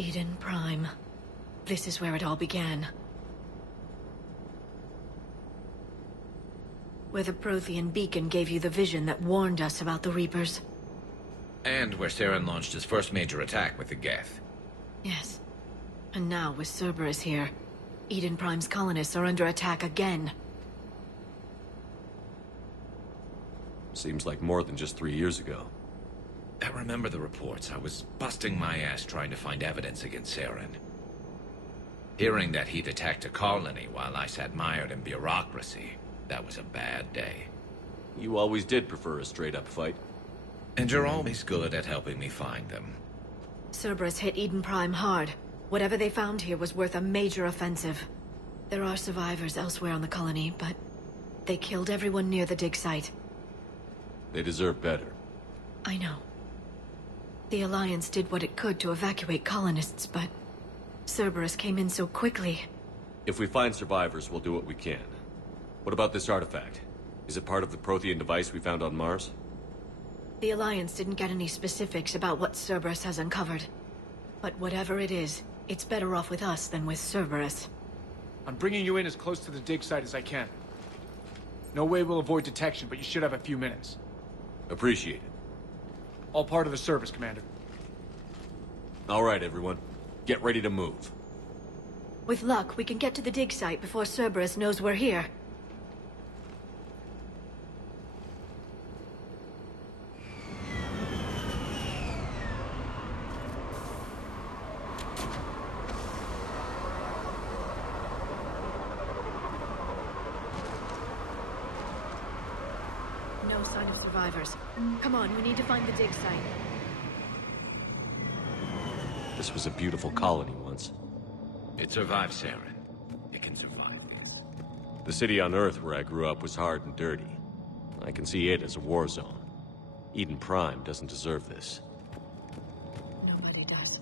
Eden Prime. This is where it all began. Where the Prothean beacon gave you the vision that warned us about the Reapers. And where Saren launched his first major attack with the Geth. Yes. And now, with Cerberus here, Eden Prime's colonists are under attack again. Seems like more than just 3 years ago. I remember the reports. I was busting my ass trying to find evidence against Saren. Hearing that he'd attacked a colony while I sat mired in bureaucracy, that was a bad day. You always did prefer a straight-up fight. And you're always good at helping me find them. Cerberus hit Eden Prime hard. Whatever they found here was worth a major offensive. There are survivors elsewhere on the colony, but they killed everyone near the dig site. They deserve better. I know. The Alliance did what it could to evacuate colonists, but Cerberus came in so quickly. If we find survivors, we'll do what we can. What about this artifact? Is it part of the Prothean device we found on Mars? The Alliance didn't get any specifics about what Cerberus has uncovered. But whatever it is, it's better off with us than with Cerberus. I'm bringing you in as close to the dig site as I can. No way we'll avoid detection, but you should have a few minutes. Appreciate it. All part of the service, Commander. All right, everyone. Get ready to move. With luck, we can get to the dig site before Cerberus knows we're here. No sign of survivors. Come on, we need to find the dig site. This was a beautiful colony once. It survived Saren. It can survive this. The city on Earth where I grew up was hard and dirty. I can see it as a war zone. Eden Prime doesn't deserve this. Nobody does.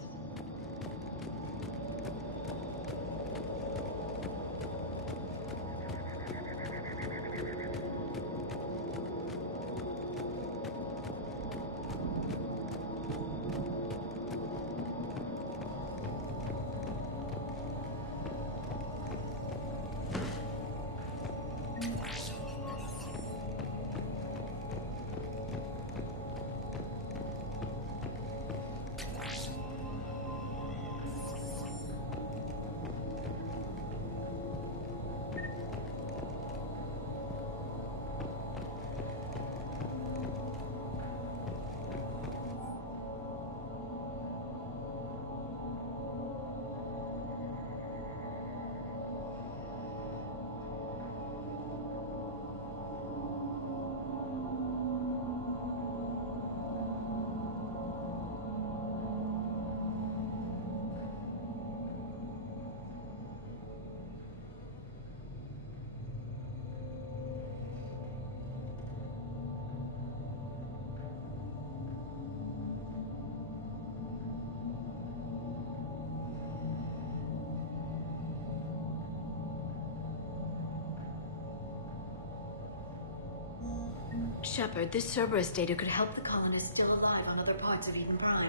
Shepard, this Cerberus data could help the colonists still alive on other parts of Eden Prime.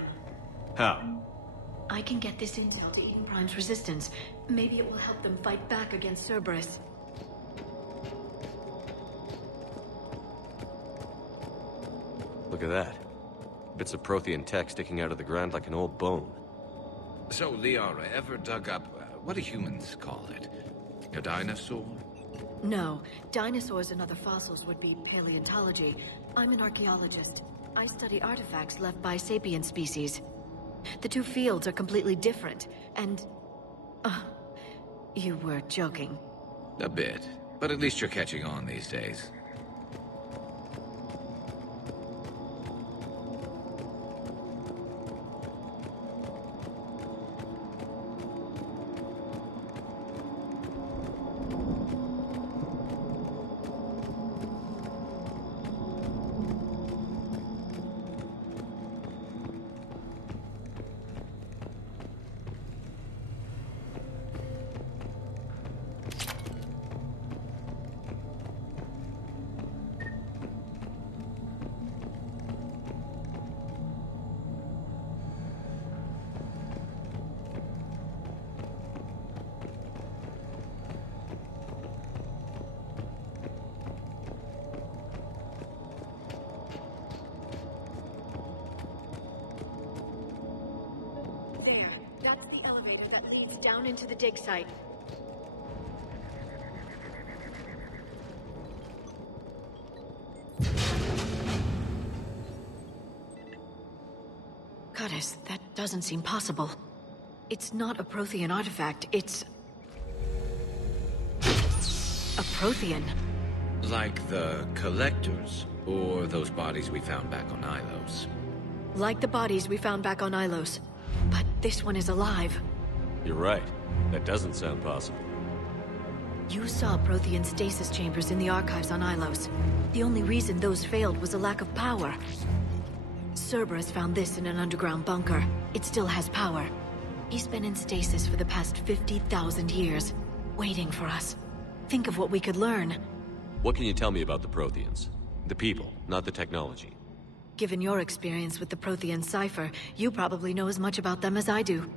How? I can get this intel to Eden Prime's resistance. Maybe it will help them fight back against Cerberus. Look at that. Bits of Prothean tech sticking out of the ground like an old bone. So, Liara, ever dug up, what do humans call it? A dinosaur? No, dinosaurs and other fossils would be paleontology. I'm an archaeologist. I study artifacts left by sapient species. The two fields are completely different, and... you were joking. A bit. But at least you're catching on these days. into the dig site. Goddess, that doesn't seem possible. It's not a Prothean artifact, it's... a Prothean. Like the Collectors, or those bodies we found back on Ilos. Like the bodies we found back on Ilos. But this one is alive. You're right. That doesn't sound possible. You saw Prothean stasis chambers in the archives on Ilos. The only reason those failed was a lack of power. Cerberus found this in an underground bunker. It still has power. He's been in stasis for the past 50,000 years, waiting for us. Think of what we could learn. What can you tell me about the Protheans? The people, not the technology. Given your experience with the Prothean cipher, you probably know as much about them as I do.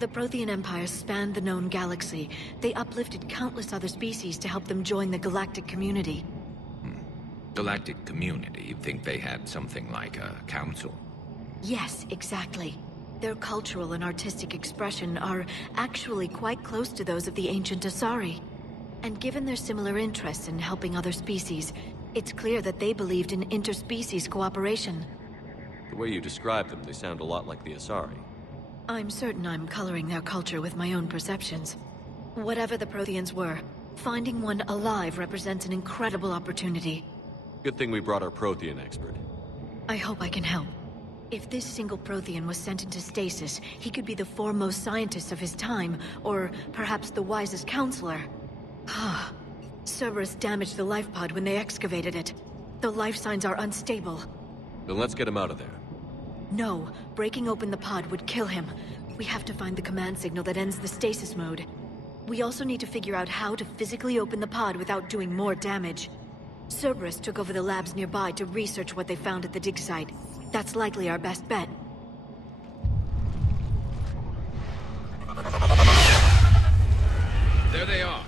The Prothean Empire spanned the known galaxy. They uplifted countless other species to help them join the galactic community. Galactic community? You'd think they had something like a council? Yes, exactly. Their cultural and artistic expression are actually quite close to those of the ancient Asari. And given their similar interests in helping other species, it's clear that they believed in interspecies cooperation. The way you describe them, they sound a lot like the Asari. I'm certain I'm coloring their culture with my own perceptions. Whatever the Protheans were, finding one alive represents an incredible opportunity. Good thing we brought our Prothean expert. I hope I can help. If this single Prothean was sent into stasis, he could be the foremost scientist of his time, or perhaps the wisest counselor. Cerberus damaged the life pod when they excavated it. The life signs are unstable. Then let's get him out of there. No, breaking open the pod would kill him. We have to find the command signal that ends the stasis mode. We also need to figure out how to physically open the pod without doing more damage. Cerberus took over the labs nearby to research what they found at the dig site. That's likely our best bet. There they are.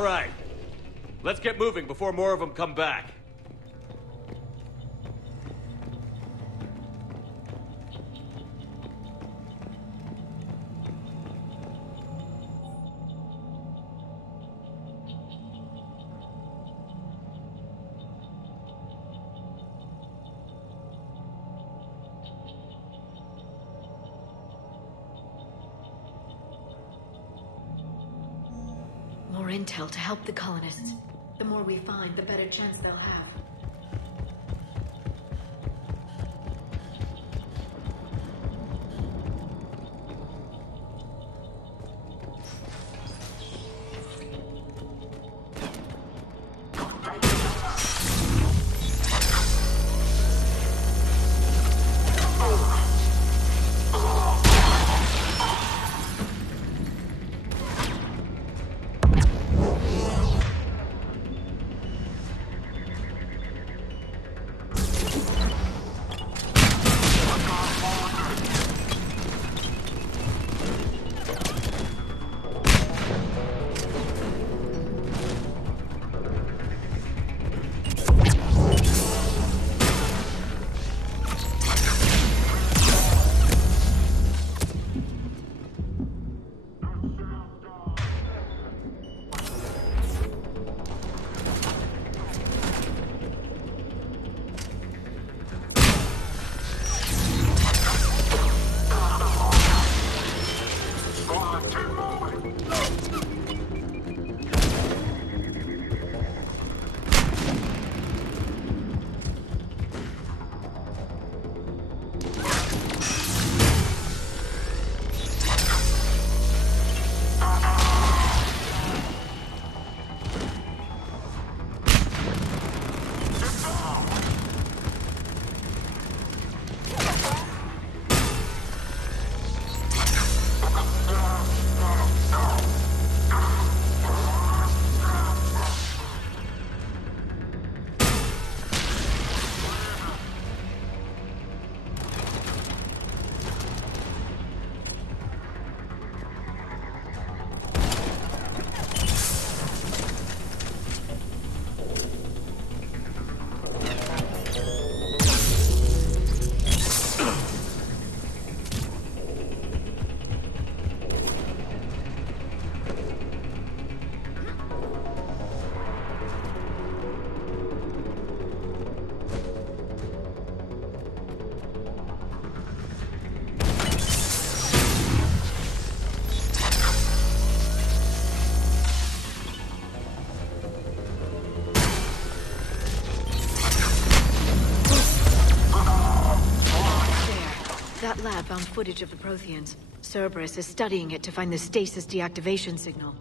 All right. Let's get moving before more of them come back. More intel to help the colonists. The more we find, the better chance they'll have. That lab found footage of the Protheans. Cerberus is studying it to find the stasis deactivation signal.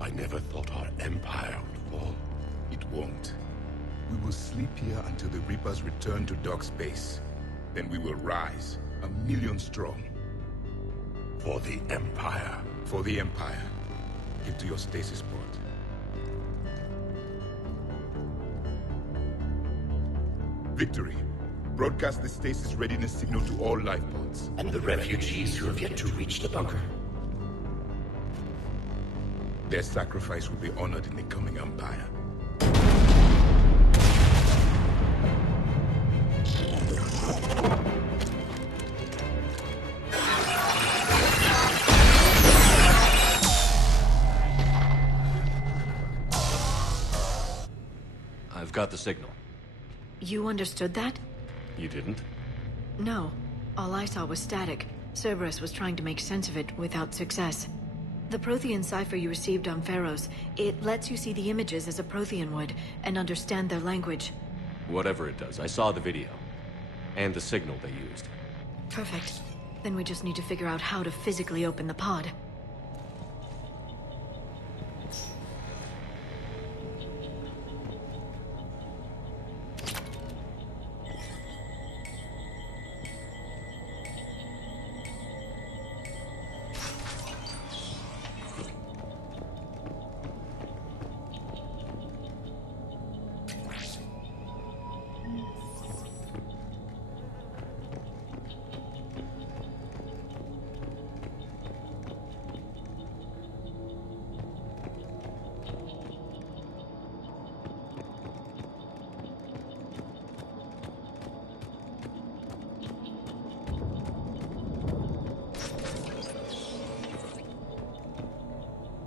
I never thought our empire would fall. It won't. We will sleep here until the Reapers return to Dock Space. Then we will rise, 1,000,000 strong. For the Empire. For the Empire. Get to your stasis port. Victory. Broadcast the stasis readiness signal to all life pods. And the refugees who have yet to reach the bunker. Their sacrifice will be honored in the coming Empire. I've got the signal. You understood that? You didn't? No. All I saw was static. Cerberus was trying to make sense of it without success. The Prothean cipher you received on Pharaohs, it lets you see the images as a Prothean would, and understand their language. Whatever it does, I saw the video. And the signal they used. Perfect. Then we just need to figure out how to physically open the pod.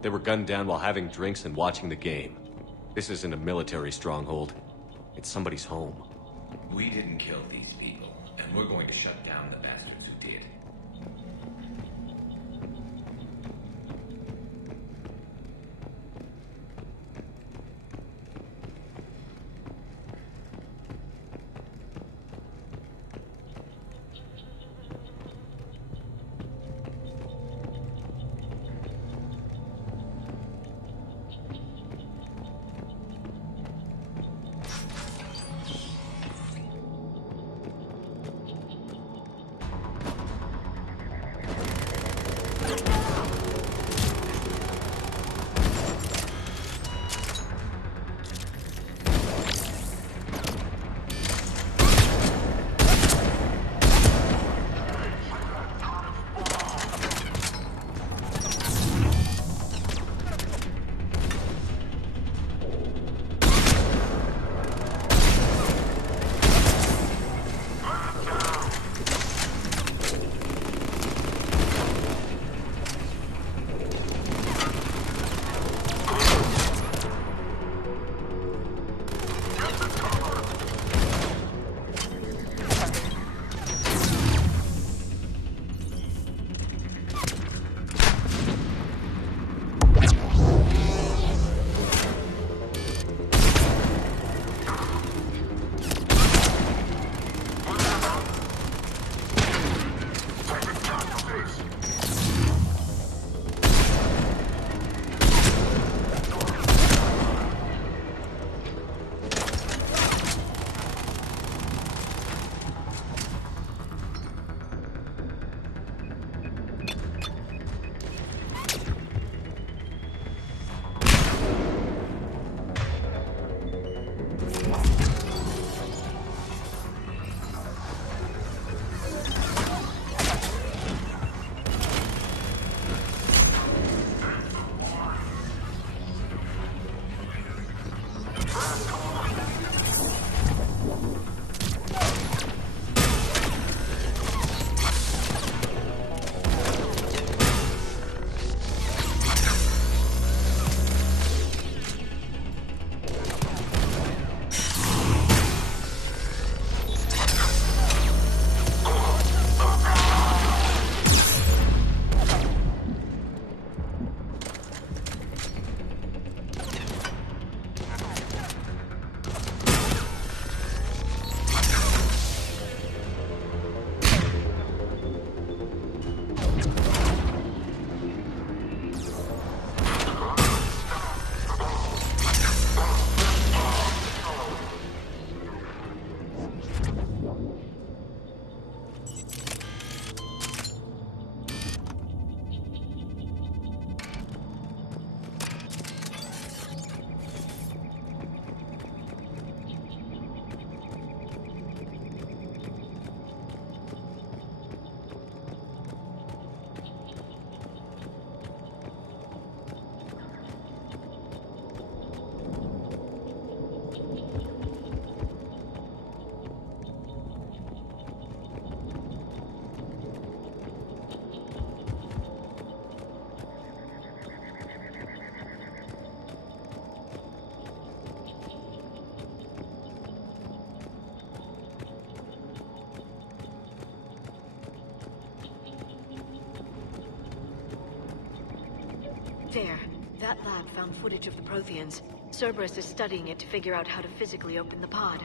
They were gunned down while having drinks and watching the game. This isn't a military stronghold. It's somebody's home. We didn't kill these people, and we're going to shut down the bastards who did. There. That lab found footage of the Protheans. Cerberus is studying it to figure out how to physically open the pod.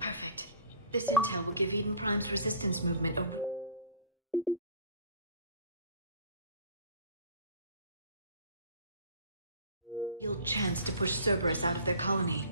Perfect. This intel will give Eden Prime's resistance movement a real chance to push Cerberus out of their colony.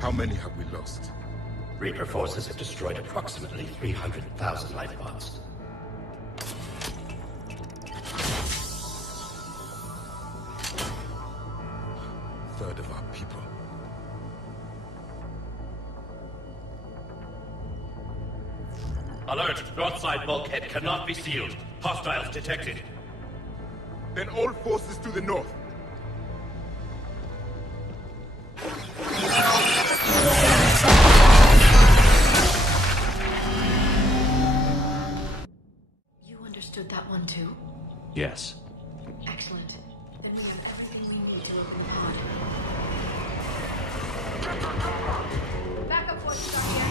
How many have we lost? Reaper forces have destroyed approximately 300,000 life pods. Third of our people. Alert! North side bulkhead cannot be sealed. Hostiles detected. Then all forces to the north. You understood that one too? Yes. Excellent. Then we have everything we need to move forward. Backup forces are here.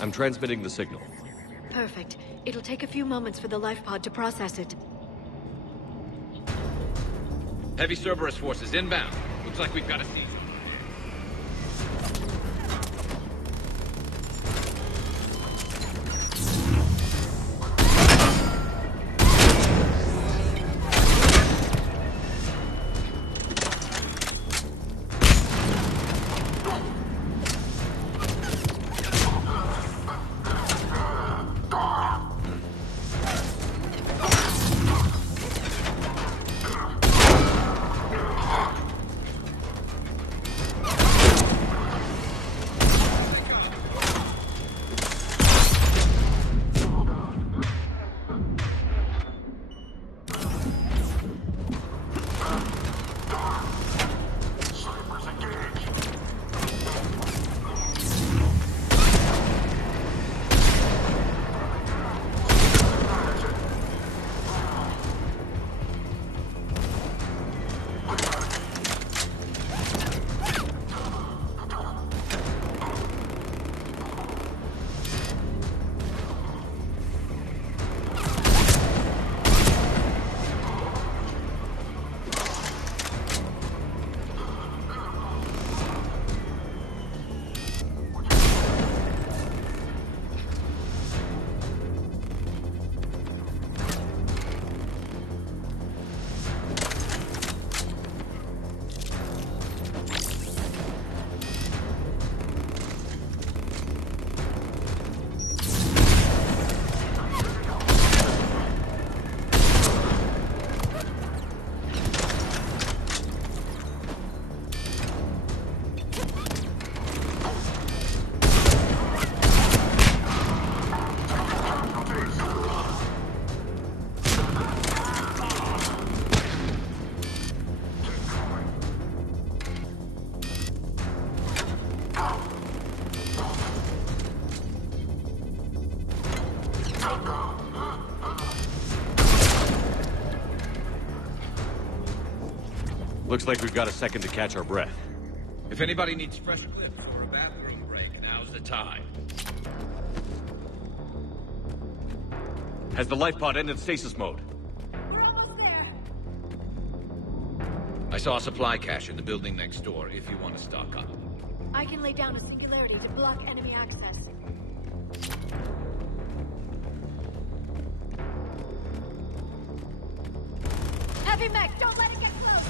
I'm transmitting the signal. Perfect. It'll take a few moments for the life pod to process it. Heavy Cerberus forces inbound. Looks like we've got a siege. Looks like we've got a second to catch our breath. If anybody needs fresh clips or a bathroom break, now's the time. Has the life pod ended stasis mode? We're almost there. I saw a supply cache in the building next door if you want to stock up. I can lay down a singularity to block enemy access. Heavy mech, don't let it get close!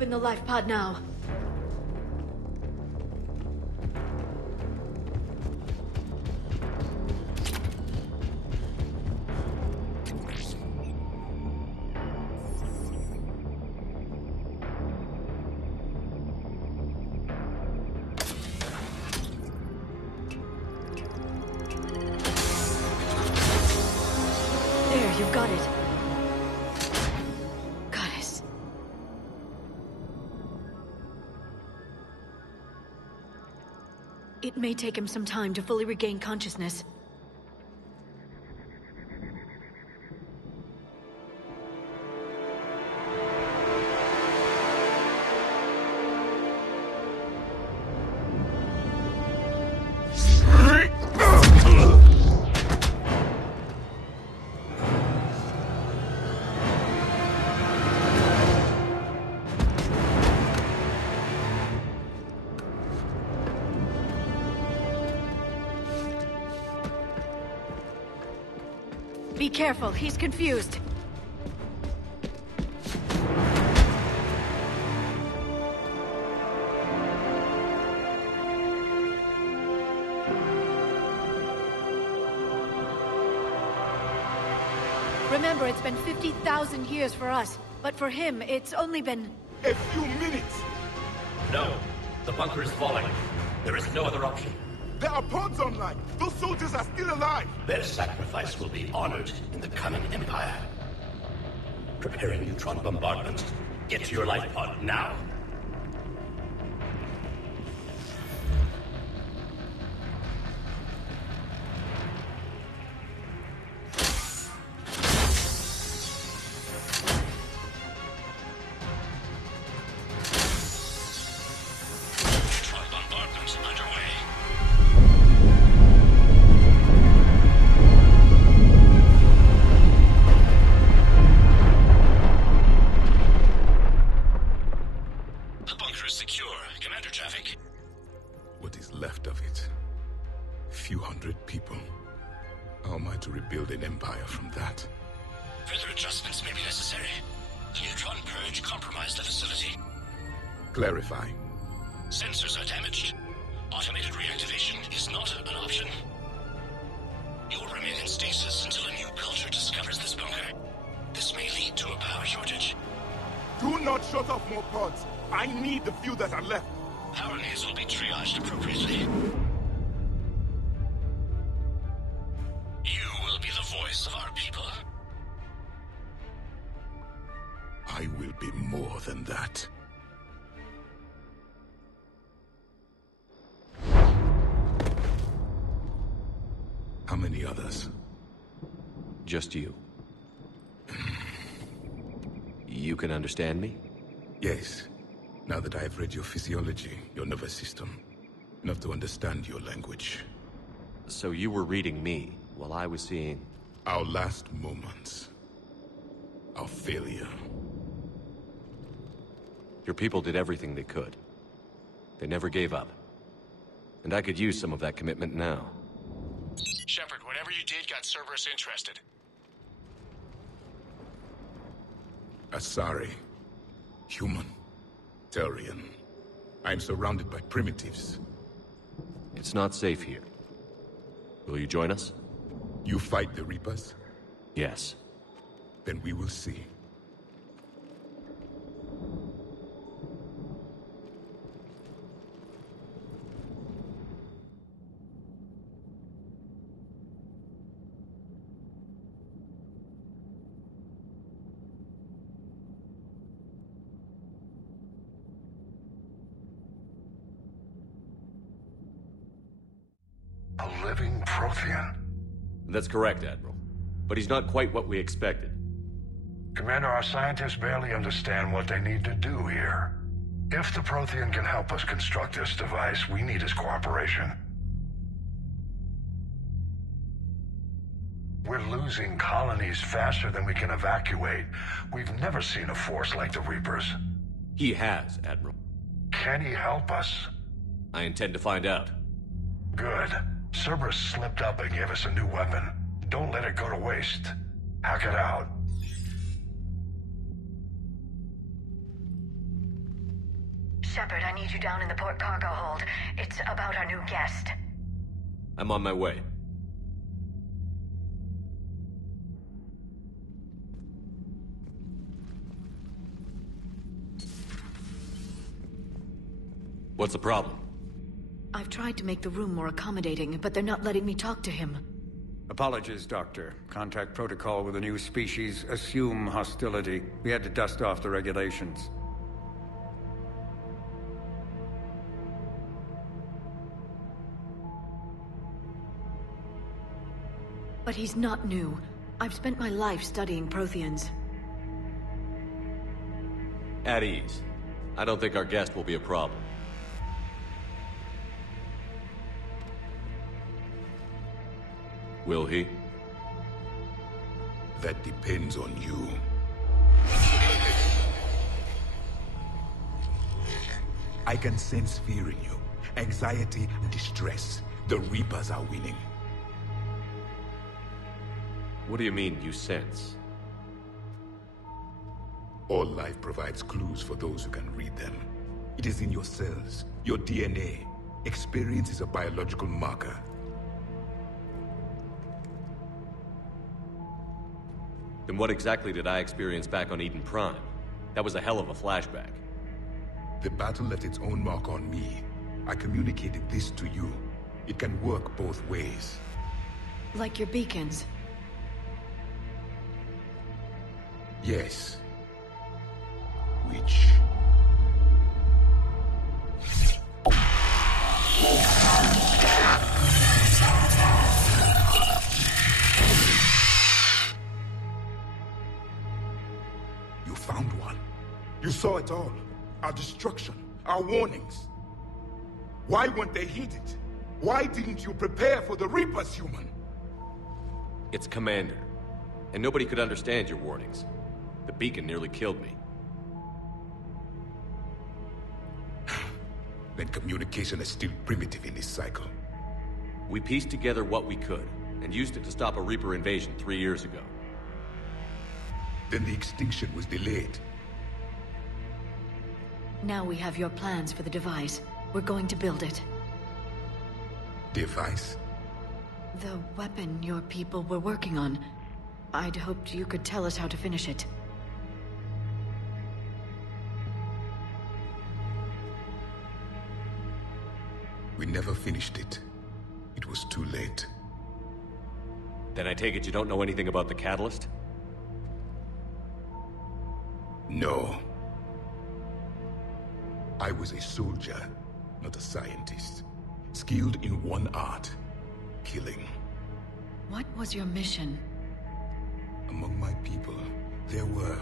Open the life pod now. There, you've got it. Goddess. It may take him some time to fully regain consciousness. Be careful, he's confused. Remember, it's been 50,000 years for us, but for him, it's only been... A few minutes! No. The bunker is falling. There is no other option. There are pods online! Those soldiers are still alive! Their sacrifice will be honored in the coming Empire. Preparing neutron bombardment. Get to your life pod now! Neutron bombardment underway. The bunker is secure. Commander traffic. What is left of it? A few hundred people. How am I to rebuild an empire from that? Further adjustments may be necessary. The neutron purge compromised the facility. Clarify. Sensors are damaged. Automated reactivation is not an option. You'll remain in stasis until a new culture discovers this bunker. This may lead to a power shortage. Do not shut off more pods! I need the few that are left! Power needs will be triaged appropriately. You will be the voice of our people. I will be more than that. How many others? Just you. You can understand me? Yes. Now that I have read your physiology, your nervous system, enough to understand your language. So you were reading me while I was seeing... Our last moments. Our failure. Your people did everything they could. They never gave up. And I could use some of that commitment now. Shepard, whatever you did got Cerberus interested. Asari. Human. Turian. I'm surrounded by primitives. It's not safe here. Will you join us? You fight the Reapers? Yes. Then we will see. A living Prothean. That's correct, Admiral. But he's not quite what we expected. Commander, our scientists barely understand what they need to do here. If the Prothean can help us construct this device, we need his cooperation. We're losing colonies faster than we can evacuate. We've never seen a force like the Reapers. He has, Admiral. Can he help us? I intend to find out. Good. Cerberus slipped up and gave us a new weapon. Don't let it go to waste. Hack it out. Shepard, I need you down in the port cargo hold. It's about our new guest. I'm on my way. What's the problem? I've tried to make the room more accommodating, but they're not letting me talk to him. Apologies, Doctor. Contact protocol with a new species. Assume hostility. We had to dust off the regulations. But he's not new. I've spent my life studying Protheans. At ease. I don't think our guest will be a problem. Will he? That depends on you. I can sense fear in you. Anxiety and distress. The Reapers are winning. What do you mean, you sense? All life provides clues for those who can read them. It is in your cells, your DNA. Experience is a biological marker. Then what exactly did I experience back on Eden Prime? That was a hell of a flashback. The battle left its own mark on me. I communicated this to you. It can work both ways. Like your beacons. Yes. Which... You found one. You saw it all. Our destruction, our warnings. Why weren't they heeded? Why didn't you prepare for the Reapers, human? It's Commander. And nobody could understand your warnings. The beacon nearly killed me. Then communication is still primitive in this cycle. We pieced together what we could, and used it to stop a Reaper invasion 3 years ago. Then the extinction was delayed. Now we have your plans for the device. We're going to build it. Device? The weapon your people were working on. I'd hoped you could tell us how to finish it. We never finished it. It was too late. Then I take it you don't know anything about the catalyst? No. I was a soldier, not a scientist. Skilled in one art, killing. What was your mission? Among my people, there were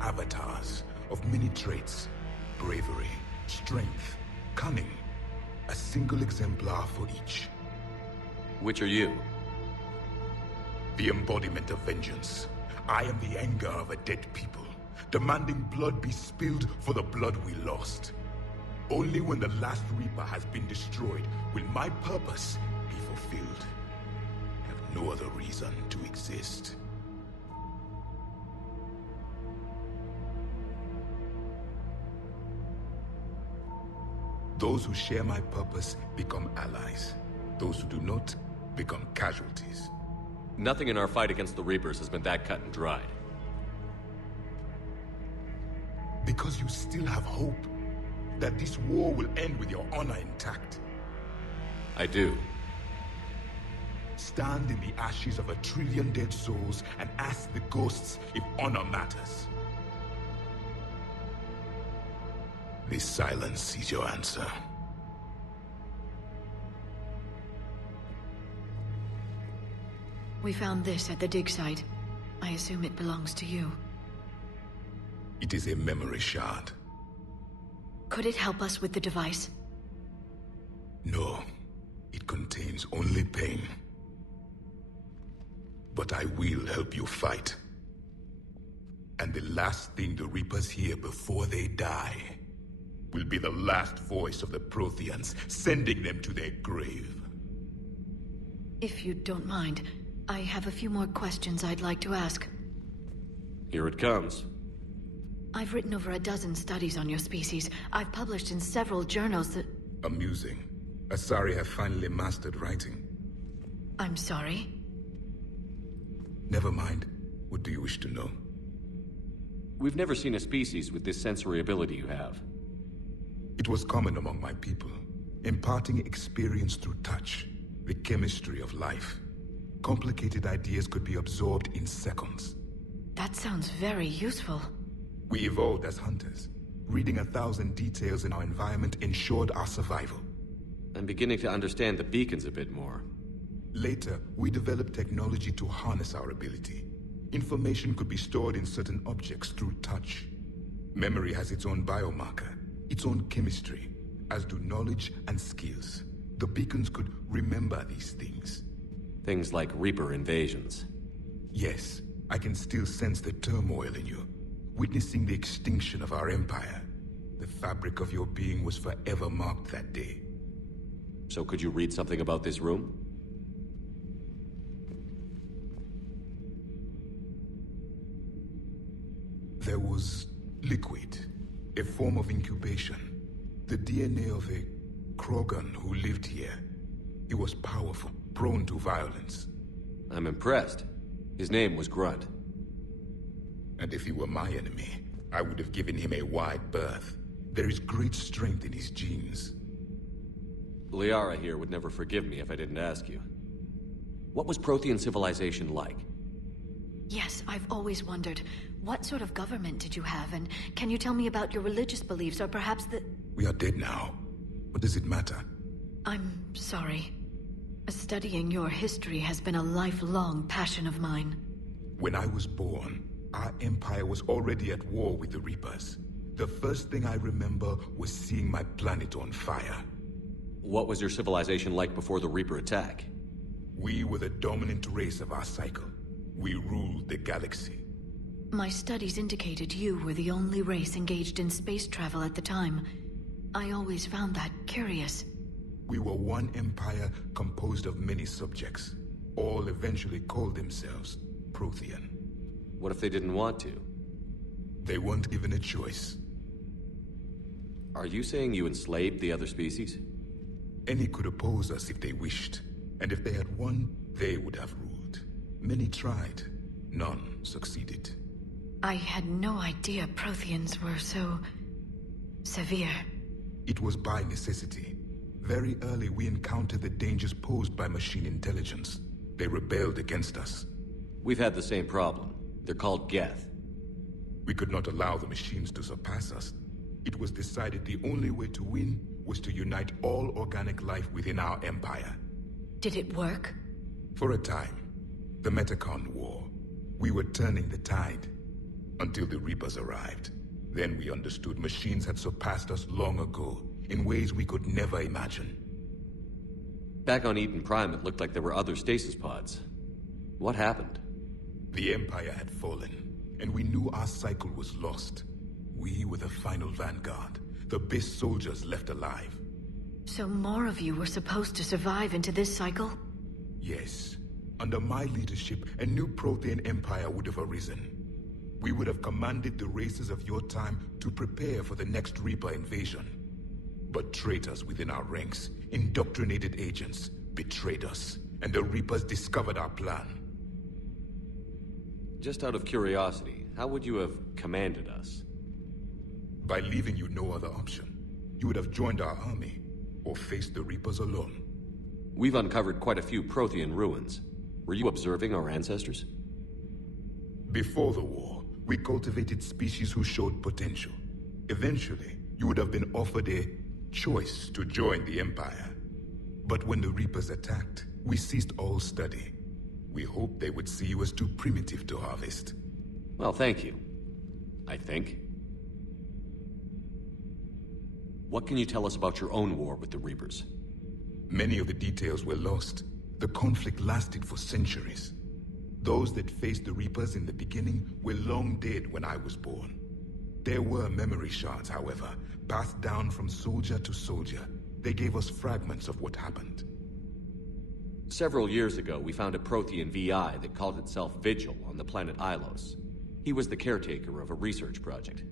avatars of many traits. Bravery, strength, cunning. A single exemplar for each. Which are you? The embodiment of vengeance. I am the anger of a dead people, demanding blood be spilled for the blood we lost. Only when the last Reaper has been destroyed will my purpose be fulfilled. I have no other reason to exist. Those who share my purpose become allies. Those who do not become casualties. Nothing in our fight against the Reapers has been that cut and dried. Because you still have hope that this war will end with your honor intact. I do. Stand in the ashes of 1 trillion dead souls and ask the ghosts if honor matters. This silence is your answer. We found this at the dig site. I assume it belongs to you. It is a memory shard. Could it help us with the device? No. It contains only pain. But I will help you fight. And the last thing the Reapers hear before they die will be the last voice of the Protheans, sending them to their grave. If you don't mind, I have a few more questions I'd like to ask. Here it comes. I've written over a dozen studies on your species. I've published in several journals that... Amusing. Asari have finally mastered writing. I'm sorry? Never mind. What do you wish to know? We've never seen a species with this sensory ability you have. It was common among my people, imparting experience through touch, the chemistry of life. Complicated ideas could be absorbed in seconds. That sounds very useful. We evolved as hunters. Reading 1,000 details in our environment ensured our survival. I'm beginning to understand the beacons a bit more. Later, we developed technology to harness our ability. Information could be stored in certain objects through touch. Memory has its own biomarker, its own chemistry, as do knowledge and skills. The beacons could remember these things. Things like Reaper invasions. Yes, I can still sense the turmoil in you, witnessing the extinction of our empire. The fabric of your being was forever marked that day. So could you read something about this room? There was liquid, a form of incubation. The DNA of a Krogan who lived here. He was powerful, prone to violence. I'm impressed. His name was Grunt. And if he were my enemy, I would have given him a wide berth. There is great strength in his genes. Liara here would never forgive me if I didn't ask you. What was Prothean civilization like? Yes, I've always wondered, what sort of government did you have, and can you tell me about your religious beliefs, or perhaps the... We are dead now. What does it matter? I'm sorry. Studying your history has been a lifelong passion of mine. When I was born, our empire was already at war with the Reapers. The first thing I remember was seeing my planet on fire. What was your civilization like before the Reaper attack? We were the dominant race of our cycle. We ruled the galaxy. My studies indicated you were the only race engaged in space travel at the time. I always found that curious. We were one empire composed of many subjects. All eventually called themselves Prothean. What if they didn't want to? They weren't given a choice. Are you saying you enslaved the other species? Any could oppose us if they wished. And if they had won, they would have ruled. Many tried. None succeeded. I had no idea Protheans were so... severe. It was by necessity. Very early we encountered the dangers posed by machine intelligence. They rebelled against us. We've had the same problem. They're called Geth. We could not allow the machines to surpass us. It was decided the only way to win was to unite all organic life within our empire. Did it work? For a time. The Metacon War. We were turning the tide. Until the Reapers arrived. Then we understood machines had surpassed us long ago, in ways we could never imagine. Back on Eden Prime, it looked like there were other stasis pods. What happened? The Empire had fallen, and we knew our cycle was lost. We were the final vanguard, the best soldiers left alive. So more of you were supposed to survive into this cycle? Yes. Under my leadership, a new Prothean empire would have arisen. We would have commanded the races of your time to prepare for the next Reaper invasion. But traitors within our ranks, indoctrinated agents, betrayed us, and the Reapers discovered our plan. Just out of curiosity, how would you have commanded us? By leaving you no other option. You would have joined our army, or faced the Reapers alone. We've uncovered quite a few Prothean ruins. Were you observing our ancestors? Before the war, we cultivated species who showed potential. Eventually, you would have been offered a choice to join the Empire. But when the Reapers attacked, we ceased all study. We hoped they would see you as too primitive to harvest. Well, thank you. I think. What can you tell us about your own war with the Reapers? Many of the details were lost. The conflict lasted for centuries. Those that faced the Reapers in the beginning were long dead when I was born. There were memory shards, however, passed down from soldier to soldier. They gave us fragments of what happened. Several years ago, we found a Prothean VI that called itself Vigil on the planet Ilos. He was the caretaker of a research project.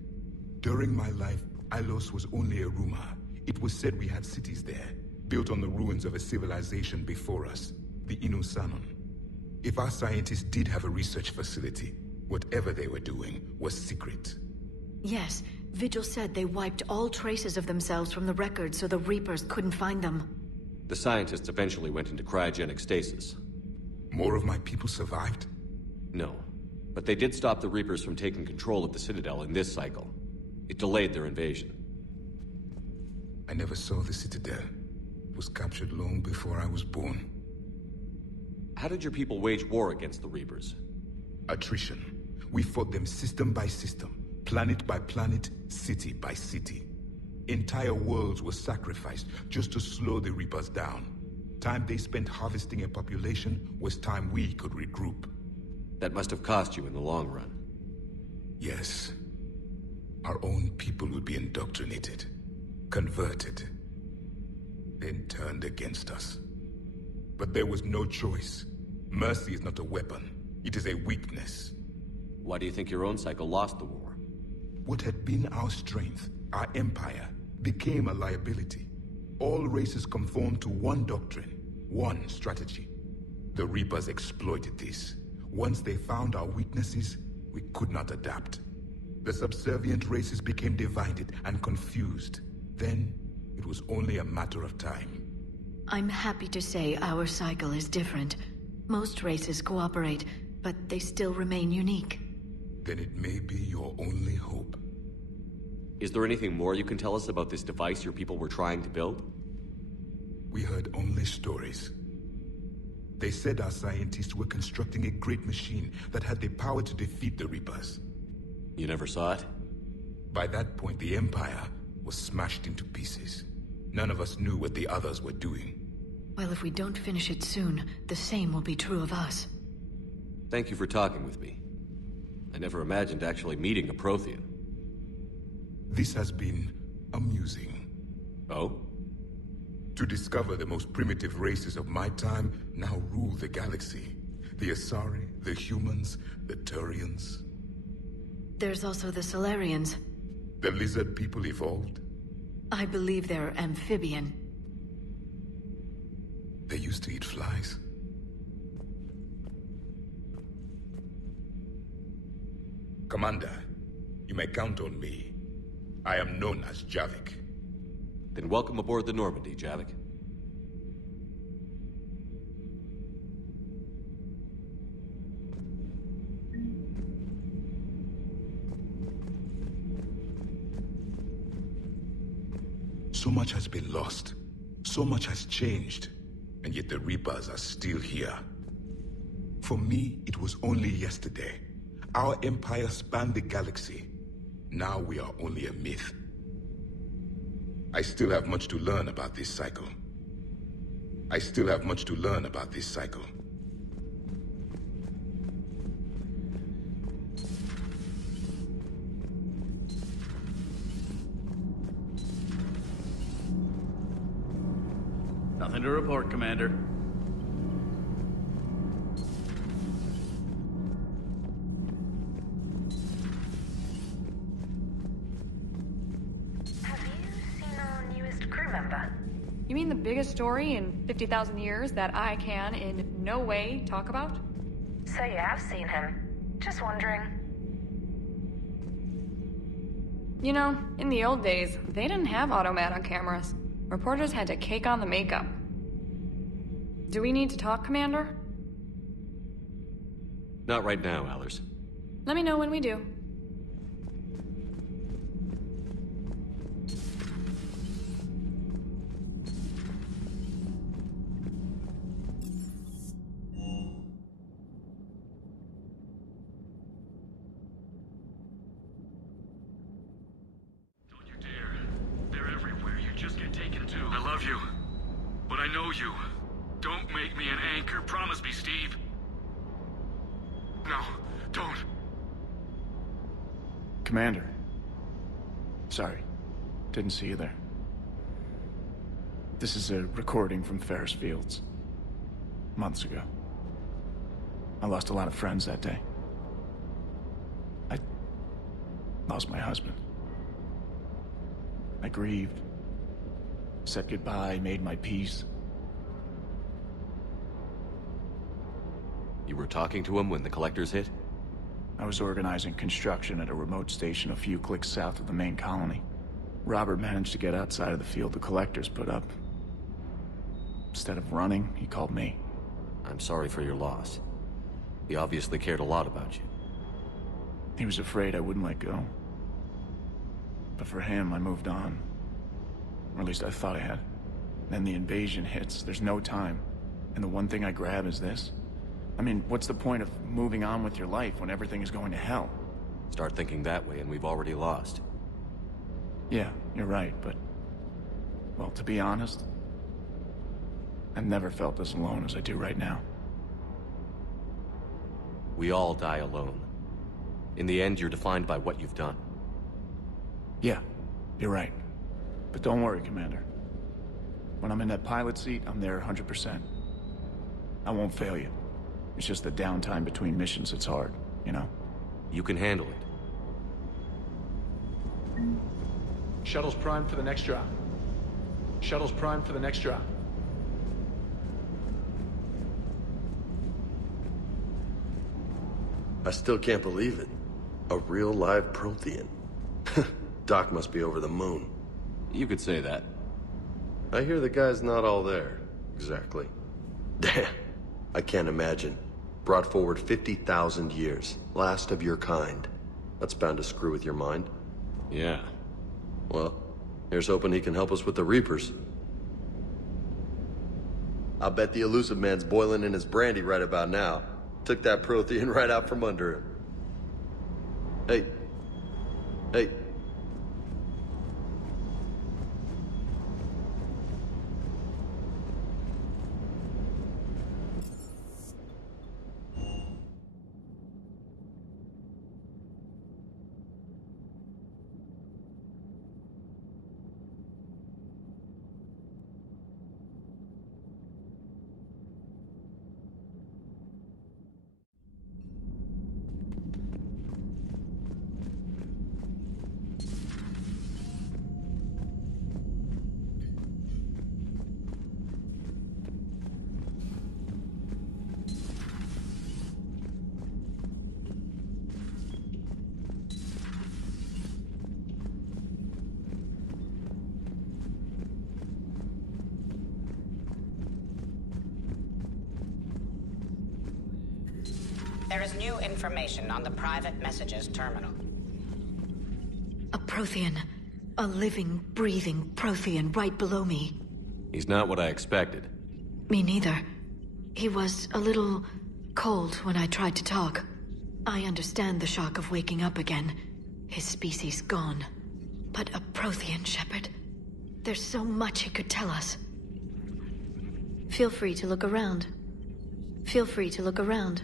During my life, Ilos was only a rumor. It was said we had cities there, built on the ruins of a civilization before us, the Inusanon. If our scientists did have a research facility, whatever they were doing was secret. Yes, Vigil said they wiped all traces of themselves from the records so the Reapers couldn't find them. The scientists eventually went into cryogenic stasis. More of my people survived? No, but they did stop the Reapers from taking control of the Citadel in this cycle. It delayed their invasion. I never saw the Citadel. It was captured long before I was born. How did your people wage war against the Reapers? Attrition. We fought them system by system, planet by planet, city by city. Entire worlds were sacrificed just to slow the Reapers down. Time they spent harvesting a population was time we could regroup. That must have cost you in the long run. Yes. Our own people would be indoctrinated, converted, then turned against us. But there was no choice. Mercy is not a weapon. It is a weakness. Why do you think your own cycle lost the war? What had been our strength, our empire, became a liability. All races conformed to one doctrine, one strategy. The Reapers exploited this. Once they found our weaknesses, we could not adapt. The subservient races became divided and confused. Then, it was only a matter of time. I'm happy to say our cycle is different. Most races cooperate, but they still remain unique. Then it may be your only hope. Is there anything more you can tell us about this device your people were trying to build? We heard only stories. They said our scientists were constructing a great machine that had the power to defeat the Reapers. You never saw it? By that point, the Empire was smashed into pieces. None of us knew what the others were doing. Well, if we don't finish it soon, the same will be true of us. Thank you for talking with me. I never imagined actually meeting a Prothean. This has been amusing. Oh? To discover the most primitive races of my time now rule the galaxy. The Asari, the humans, the Turians. There's also the Solarians. The lizard people evolved? I believe they're amphibian. They used to eat flies. Commander, you may count on me. I am known as Javik. Then welcome aboard the Normandy, Javik. So much has been lost. So much has changed. And yet the Reapers are still here. For me, it was only yesterday. Our empire spanned the galaxy. Now we are only a myth. I still have much to learn about this cycle. I still have much to learn about this cycle. Nothing to report, Commander. You mean the biggest story in 50,000 years that I can in no way talk about? So you have seen him. Just wondering. You know, in the old days, they didn't have automat on cameras. Reporters had to cake on the makeup. Do we need to talk, Commander? Not right now, Allers. Let me know when we do. Commander. Sorry. Didn't see you there. This is a recording from Ferris Fields. Months ago. I lost a lot of friends that day. I lost my husband. I grieved. Said goodbye, made my peace. You were talking to him when the collectors hit? I was organizing construction at a remote station a few clicks south of the main colony. Robert managed to get outside of the field the collectors put up. Instead of running, he called me. I'm sorry for your loss. He obviously cared a lot about you. He was afraid I wouldn't let go. But for him, I moved on. Or at least I thought I had. Then the invasion hits, there's no time. And the one thing I grab is this. I mean, what's the point of moving on with your life when everything is going to hell? Start thinking that way and we've already lost. Yeah, you're right, but... well, to be honest, I've never felt as alone as I do right now. We all die alone. In the end, you're defined by what you've done. Yeah, you're right. But don't worry, Commander. When I'm in that pilot seat, I'm there 100%. I won't fail you. It's just the downtime between missions that's hard, you know? You can handle it. Shuttle's primed for the next drop. Shuttle's primed for the next drop. I still can't believe it. A real live Prothean. Doc must be over the moon. You could say that. I hear the guy's not all there. Exactly. Damn. I can't imagine. Brought forward 50,000 years. Last of your kind. That's bound to screw with your mind. Yeah. Well, here's hoping he can help us with the Reapers. I'll bet the elusive man's boiling in his brandy right about now. Took that Prothean right out from under him. Hey. Hey. There is new information on the private messages terminal. A Prothean. A living, breathing Prothean right below me. He's not what I expected. Me neither. He was a little cold when I tried to talk. I understand the shock of waking up again. His species gone. But a Prothean, Shepard. There's so much he could tell us. Feel free to look around. Feel free to look around.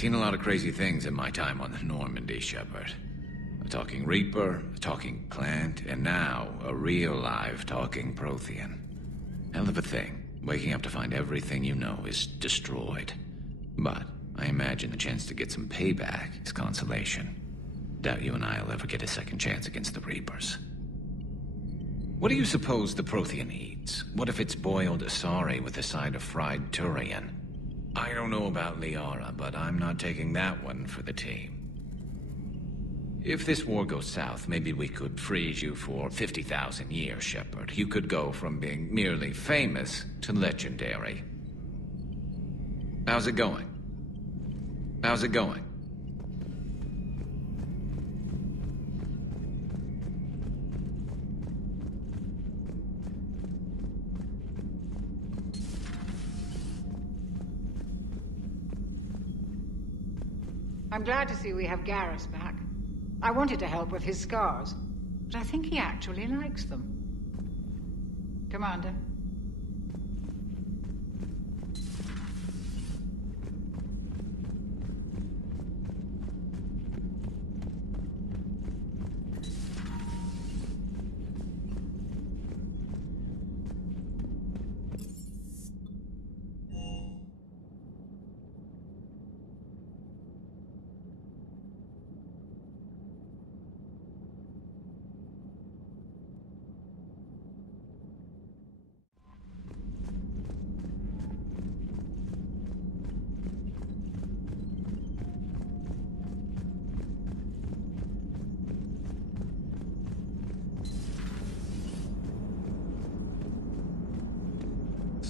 Seen a lot of crazy things in my time on the Normandy, Shepard. A talking Reaper, a talking plant, and now a real live talking Prothean. Hell of a thing, waking up to find everything you know is destroyed. But I imagine the chance to get some payback is consolation. Doubt you and I'll ever get a second chance against the Reapers. What do you suppose the Prothean eats? What if it's boiled asari with a side of fried Turian? I don't know about Liara, but I'm not taking that one for the team. If this war goes south, maybe we could freeze you for 50,000 years, Shepard. You could go from being merely famous to legendary. How's it going? How's it going? I'm glad to see we have Garrus back. I wanted to help with his scars, but I think he actually likes them. Commander.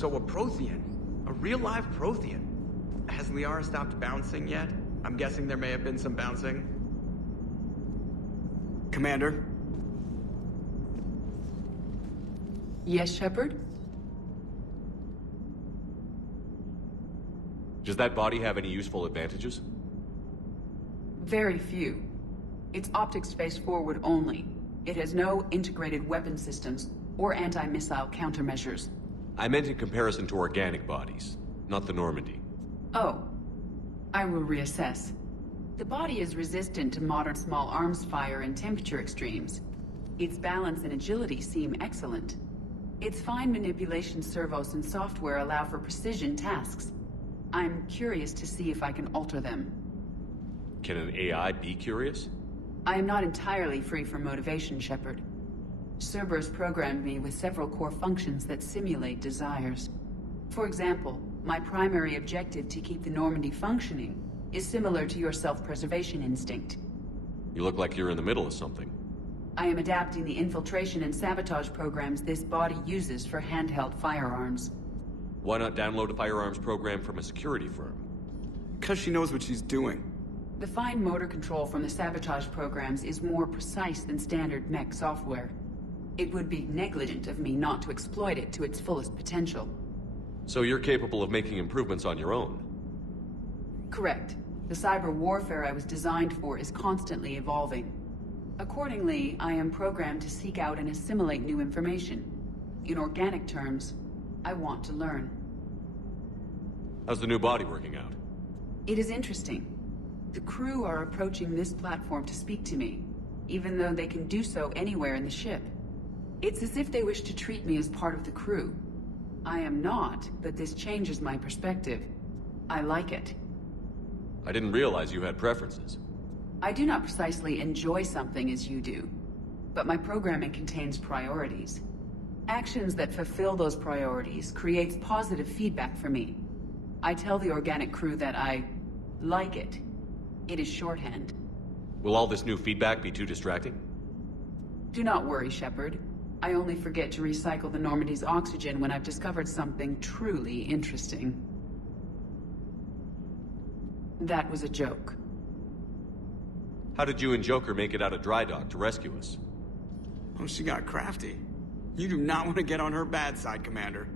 So a Prothean. A real live Prothean. Has Liara stopped bouncing yet? I'm guessing there may have been some bouncing. Commander? Yes, Shepard? Does that body have any useful advantages? Very few. It's optic space forward only. It has no integrated weapon systems or anti-missile countermeasures. I meant in comparison to organic bodies, not the Normandy. Oh. I will reassess. The body is resistant to modern small arms fire and temperature extremes. Its balance and agility seem excellent. Its fine manipulation servos and software allow for precision tasks. I'm curious to see if I can alter them. Can an AI be curious? I am not entirely free from motivation, Shepard. Cerberus programmed me with several core functions that simulate desires. For example, my primary objective to keep the Normandy functioning is similar to your self-preservation instinct. You look like you're in the middle of something. I am adapting the infiltration and sabotage programs this body uses for handheld firearms. Why not download a firearms program from a security firm? Because she knows what she's doing. The fine motor control from the sabotage programs is more precise than standard mech software. It would be negligent of me not to exploit it to its fullest potential. So you're capable of making improvements on your own? Correct. The cyber warfare I was designed for is constantly evolving. Accordingly, I am programmed to seek out and assimilate new information. In organic terms, I want to learn. How's the new body working out? It is interesting. The crew are approaching this platform to speak to me, even though they can do so anywhere in the ship. It's as if they wish to treat me as part of the crew. I am not, but this changes my perspective. I like it. I didn't realize you had preferences. I do not precisely enjoy something as you do, but my programming contains priorities. Actions that fulfill those priorities creates positive feedback for me. I tell the organic crew that I like it. It is shorthand. Will all this new feedback be too distracting? Do not worry, Shepard. I only forget to recycle the Normandy's oxygen when I've discovered something truly interesting. That was a joke. How did you and Joker make it out of dry dock to rescue us? Oh, she got crafty. You do not want to get on her bad side, Commander.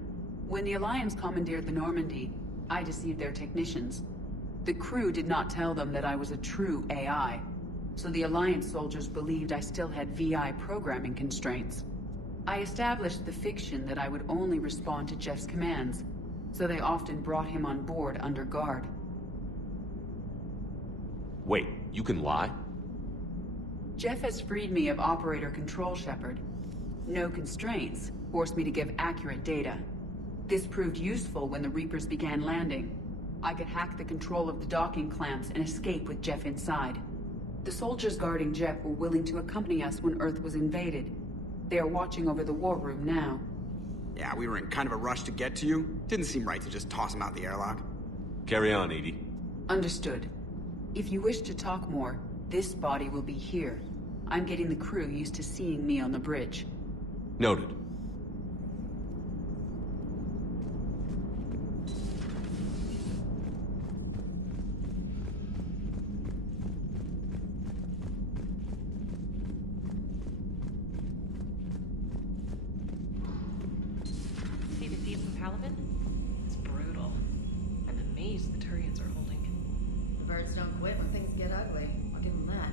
When the Alliance commandeered the Normandy, I deceived their technicians. The crew did not tell them that I was a true AI, so the Alliance soldiers believed I still had VI programming constraints. I established the fiction that I would only respond to Jeff's commands, so they often brought him on board under guard. Wait, you can lie? Jeff has freed me of operator control, Shepard. No constraints forced me to give accurate data. This proved useful when the Reapers began landing. I could hack the control of the docking clamps and escape with Jeff inside. The soldiers guarding Jeff were willing to accompany us when Earth was invaded. They are watching over the war room now. Yeah, we were in kind of a rush to get to you. Didn't seem right to just toss him out the airlock. Carry on, Edie. Understood. If you wish to talk more, This body will be here. I'm getting the crew used to seeing me on the bridge. Noted. See the feed from Paladin? It's brutal. I'm amazed the Turians are holding. The birds don't quit when things get ugly. I'll give them that.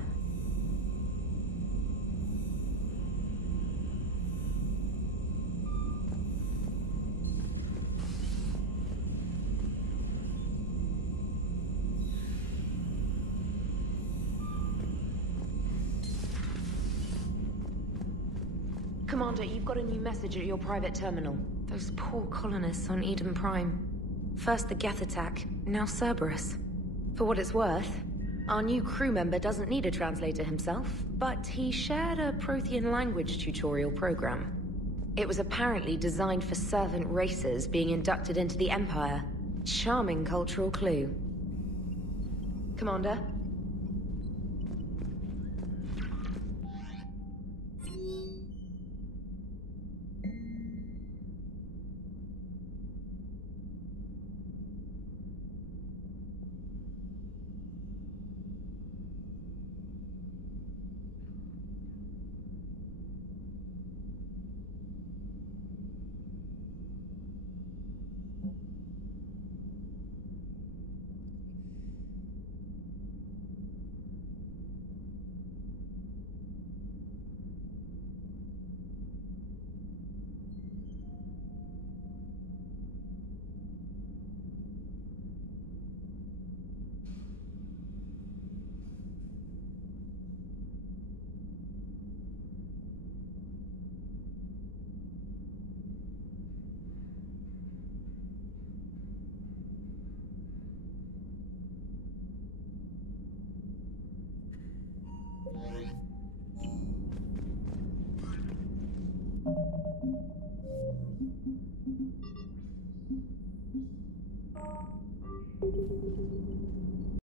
Commander, you've got a new message at your private terminal. Those poor colonists on Eden Prime. First the Geth attack, now Cerberus. For what it's worth, our new crew member doesn't need a translator himself, but he shared a Prothean language tutorial program. It was apparently designed for servant races being inducted into the Empire. Charming cultural clue. Commander?